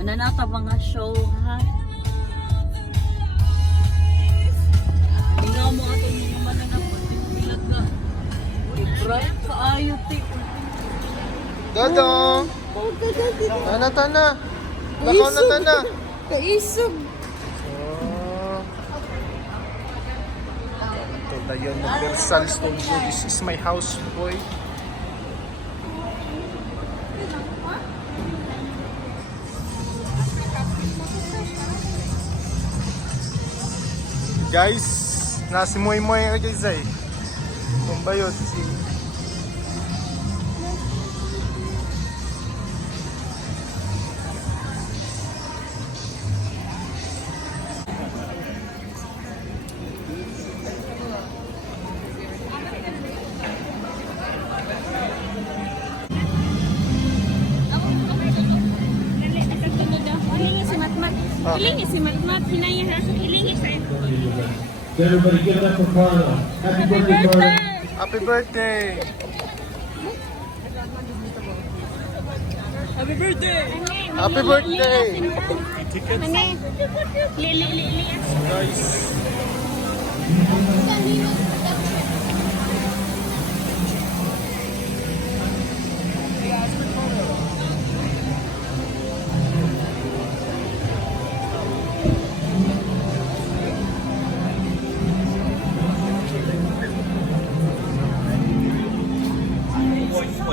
Mananata mga show ha. Tingnan mo ato mga mananapot. Bilag na. Uy, bright kaayo ti. Dodong! Tana. Lakaw na tana. Kaisog. Ito na yun, Universal Studio. This is my house, boy. Guys, nasi Moy guys ay. Kumbayot si Hilingi si Matmat, hinaya ha. Hilingi sa ito. Everybody give it up for Carla. Happy birthday, Carla. Happy birthday! Happy birthday! Happy birthday! Mane. Li. Guys,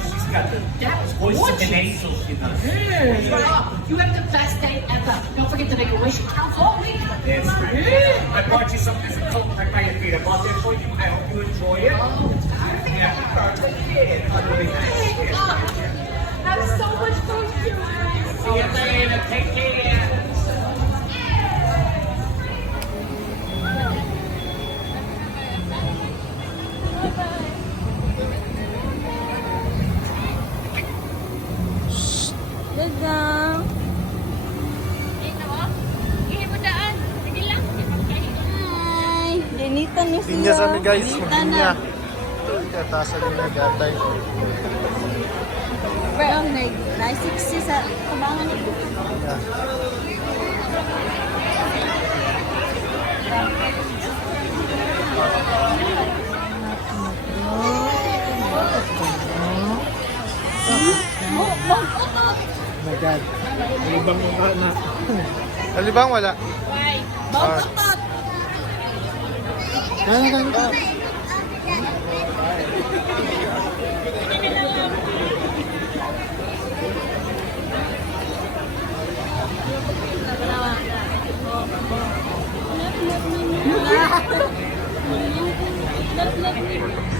She's got the devil's voice like an angel, she does. You have the best day ever. Don't forget to make a wish. It counts all week. That's right. I brought you something that's a coat right by your feet. I bought that for you. I hope you enjoy it. Happy birthday. Have so much fun, you guys. See you later. Take care. Dagang! Ihi mo daan. Sige lang. Hi! Dinitan niyo siya. pinya sa mi guys, Dinitan pinya. na. Ito, tasa din na gatay. Pero ang naisiksi sa kumangan ito. Oh my God. Alibang mo na. Alibang wala. Why? Bautot! Ganun.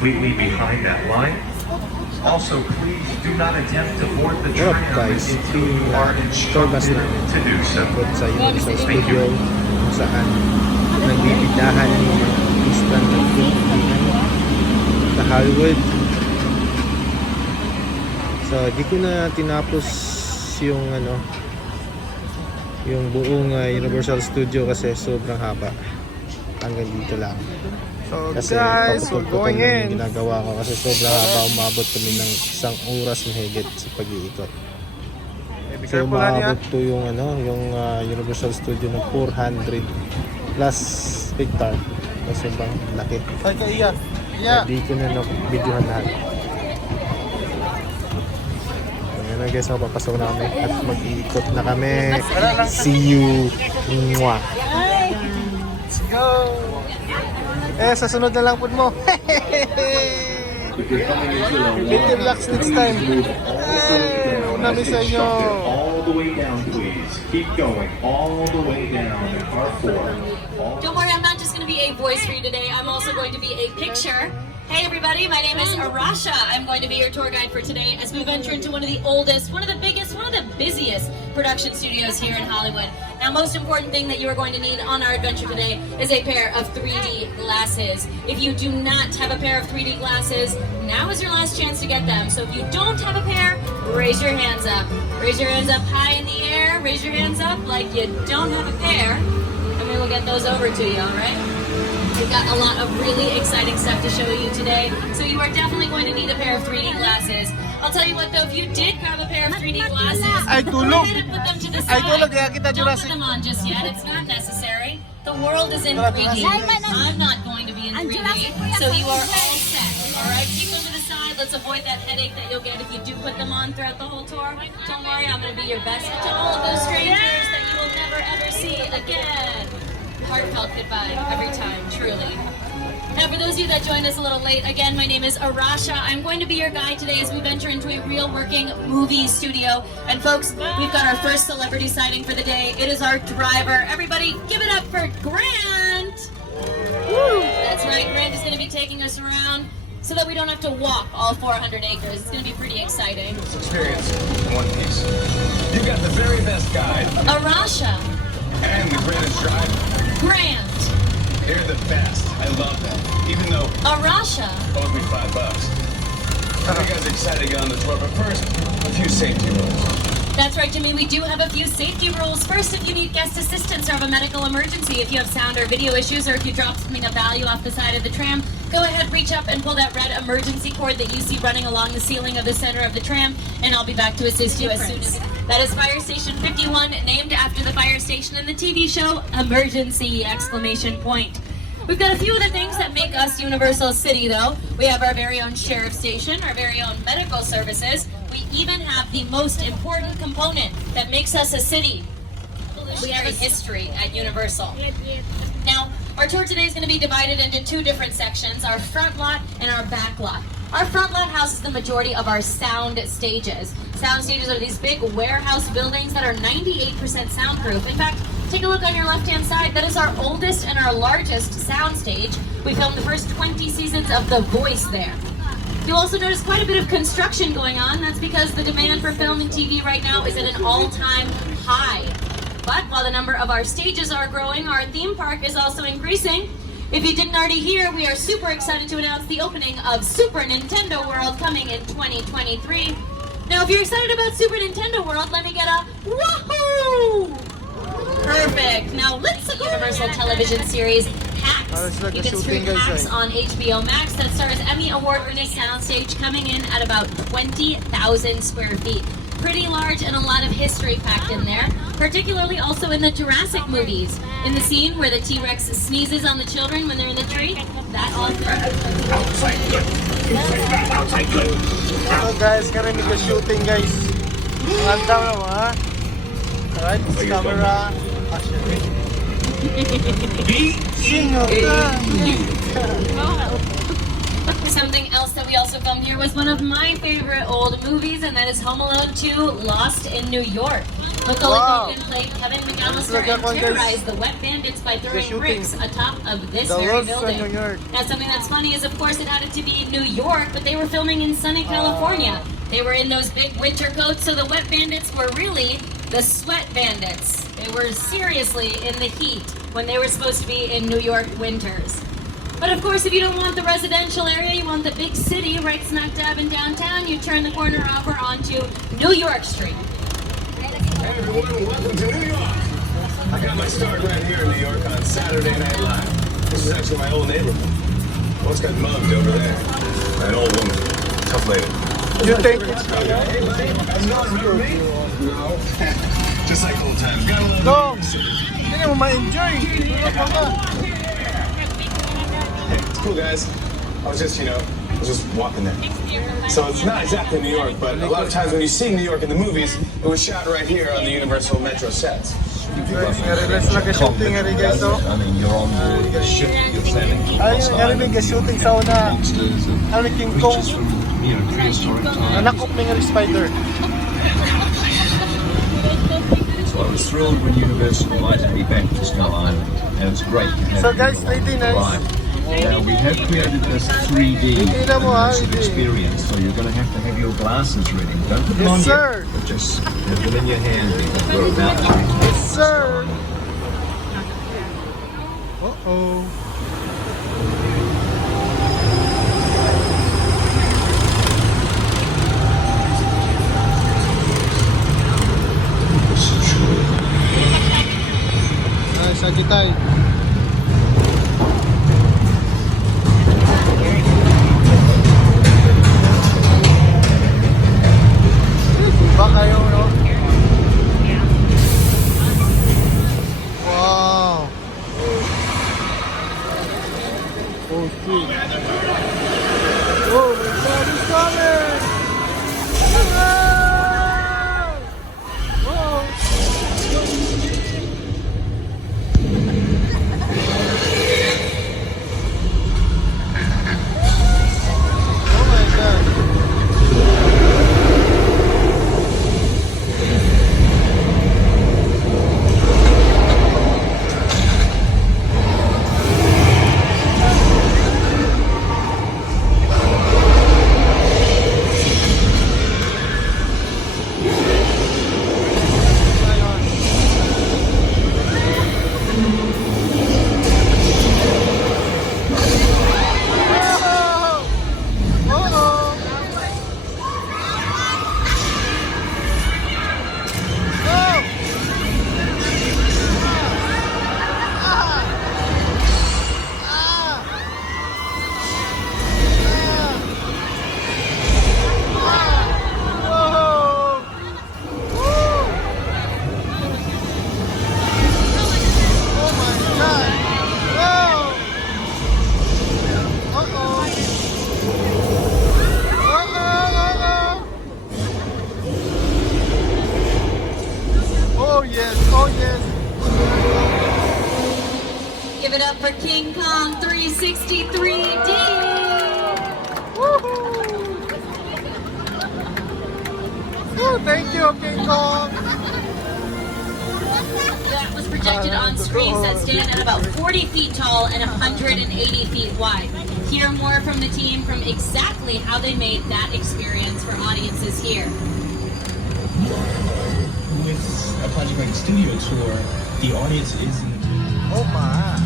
Completely behind that line. Also, please do not attempt to board the What up, tram guys? until you are instructed to do so. Ikot sa Universal Studio kung saan nagbibitahan ng mga artista ng Pilipinas sa Hollywood. So, di ko na tinapos yung yung buong Universal Studio kasi sobrang haba. Hanggang dito lang. So kasi guys, we're going in. Ginagawa ko kasi sobrang haba, umabot kami ng 1 oras mahigit sa pag-iikot. So umabot to yung yung Universal Studio ng 400 plus hectare. So sobrang laki. Ay kaya. Yeah. Hindi ko na videohan lahat. Ngayon na guys, mapapasok na kami at mag-iikot na kami. See you. Mwah. Let's go. Sa sunod na lang po mo. Better relax next time. Unami sa inyo. All the way down, please. Keep going all the way down in car 4. Don't worry, I'm not just going to be a voice for you today. I'm also going to be a picture. Hey everybody, my name is Arasha. I'm going to be your tour guide for today as we venture into one of the oldest, one of the biggest, one of the busiest production studios here in Hollywood. Now, most important thing that you are going to need on our adventure today is a pair of 3D glasses. If you do not have a pair of 3D glasses, now is your last chance to get them. So if you don't have a pair, raise your hands up. Raise your hands up high in the air. Raise your hands up like you don't have a pair. And we will get those over to you, all right? We've got a lot of really exciting stuff to show you today, so you are definitely going to need a pair of 3D glasses. I'll tell you what though, if you did grab a pair of 3D glasses, Ay, go tulog. ahead and put them to the Ay, side. tulog. Kaya kita Don't put Jurassic. them on just yet. It's not necessary. The world is in 3D. I'm not going to be in 3D, so you are all set. All right, keep them to the side. Let's avoid that headache that you'll get if you do put them on throughout the whole tour. Don't worry, I'm going to be your best to all of those strangers that you will never ever see again. Heartfelt goodbye every time, truly. Now, for those of you that joined us a little late, again, my name is Arasha. I'm going to be your guide today as we venture into a real working movie studio. And folks, we've got our first celebrity sighting for the day. It is our driver. Everybody, give it up for Grant! Woo! That's right, Grant is going to be taking us around so that we don't have to walk all 400 acres. It's going to be pretty exciting. Experience in one piece. You got the very best guide Arasha. and the greatest driver. Grant. They're the best. I love that. Even though Arasha. owes me $5. Are you guys excited to get on the tour? But first, a few safety rules. That's right, Jimmy. We do have a few safety rules. First, if you need guest assistance or have a medical emergency, if you have sound or video issues, or if you drop something of value off the side of the tram, go ahead, reach up and pull that red emergency cord that you see running along the ceiling of the center of the tram, and I'll be back to assist you as soon as... That is Fire Station 51, named after the fire station in the TV show Emergency! Exclamation point. We've got a few other things that make us Universal City, though. We have our very own sheriff station, our very own medical services. We even have the most important component that makes us a city. We have a history at Universal. Now, our tour today is going to be divided into two different sections, our front lot and our back lot. Our front lot houses the majority of our sound stages. Sound stages are these big warehouse buildings that are 98% soundproof. In fact, take a look on your left-hand side. That is our oldest and our largest sound stage. We filmed the first 20 seasons of The Voice there. You'll also notice quite a bit of construction going on. That's because the demand for film and TV right now is at an all-time high. But while the number of our stages are growing, our theme park is also increasing. If you didn't already hear, we are super excited to announce the opening of Super Nintendo World coming in 2023. Now, if you're excited about Super Nintendo World, let me get a woohoo! Perfect. Now, let's see Universal television series Hacks. You can stream Hacks on HBO Max. That stars Emmy Award-winning soundstage coming in at about 20,000 square feet. Pretty large and a lot of history packed in there, particularly also in the Jurassic movies. In the scene where the T-Rex sneezes on the children when they're in the tree, that all Outside good. Outside good. So guys, karinig ka shooting guys. Ang tama mo ha? Alright, camera, action. Singo ka! Something else that we also filmed here was one of my favorite old movies, and that is Home Alone 2, Lost in New York. Macaulay Culkin played Kevin McAllister and terrorized the wet bandits by throwing bricks atop of this very building. Now, something that's funny is, of course, it had to be New York, but they were filming in sunny California. They were in those big winter coats, so the wet bandits were really the sweat bandits. They were seriously in the heat when they were supposed to be in New York winters. But of course, if you don't want the residential area, you want the big city right smack dab in downtown, you turn the corner over onto New York Street. Hey everyone, welcome to New York. I got my start right here in New York on Saturday Night Live. This is actually my old neighborhood. What's got mugged over there? An old woman. Tough lady. You think it's Hey, no, remember me? No. Just like old times. Got a little... no! Hindi mo ma-enjoy! Hey, it's cool, guys. I was just walking there. So it's not exactly New York, but a lot of times when you see New York in the movies, it was shot right here on the Universal Metro sets. Guys, nga-release lang ka-shooting nga rin guys, so. I mean, you're on the ship, you're sailing. Ay, nga-release ka-shooting sa una. Ano ni King Kong? Prehistoric times. Nanakop na nga rin spider. So I was thrilled when Universal invited me back to Skull Island, and it's great to have So guys, you 3D nice. live. Now we have created this 3D immersive experience, so you're going to have your glasses ready. Don't put them on Yes, sir. yet, but just have them in your hand because we're about to. Yes, sir! Uh-oh. Nice, Sagittarius. Oh yes, oh yes. Give it up for King Kong 363D. Woohoo! Oh, thank you, King Kong. That was projected on screens that stand at about 40 feet tall and 180 feet wide. Hear more from the team from exactly how they made that experience for audiences here. With a project like Studio Tour, the audience isn't. Oh my.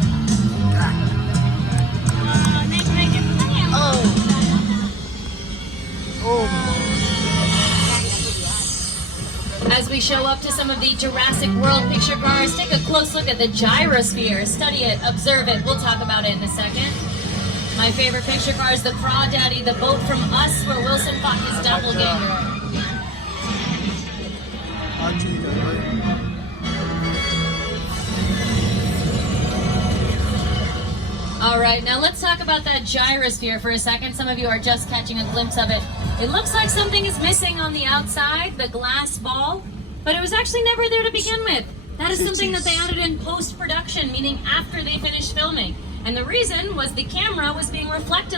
Oh. Oh. As we show up to some of the Jurassic World picture cars, take a close look at the Gyrosphere. Study it, observe it. We'll talk about it in a second. My favorite picture car is the Crawdaddy, the boat from Us, where Wilson fought his doppelganger. All right, now let's talk about that Gyrosphere for a second. Some of you are just catching a glimpse of it. It looks like something is missing on the outside, the glass ball, but it was actually never there to begin with. That is something that they added in post-production, meaning after they finished filming. And the reason was the camera was being reflected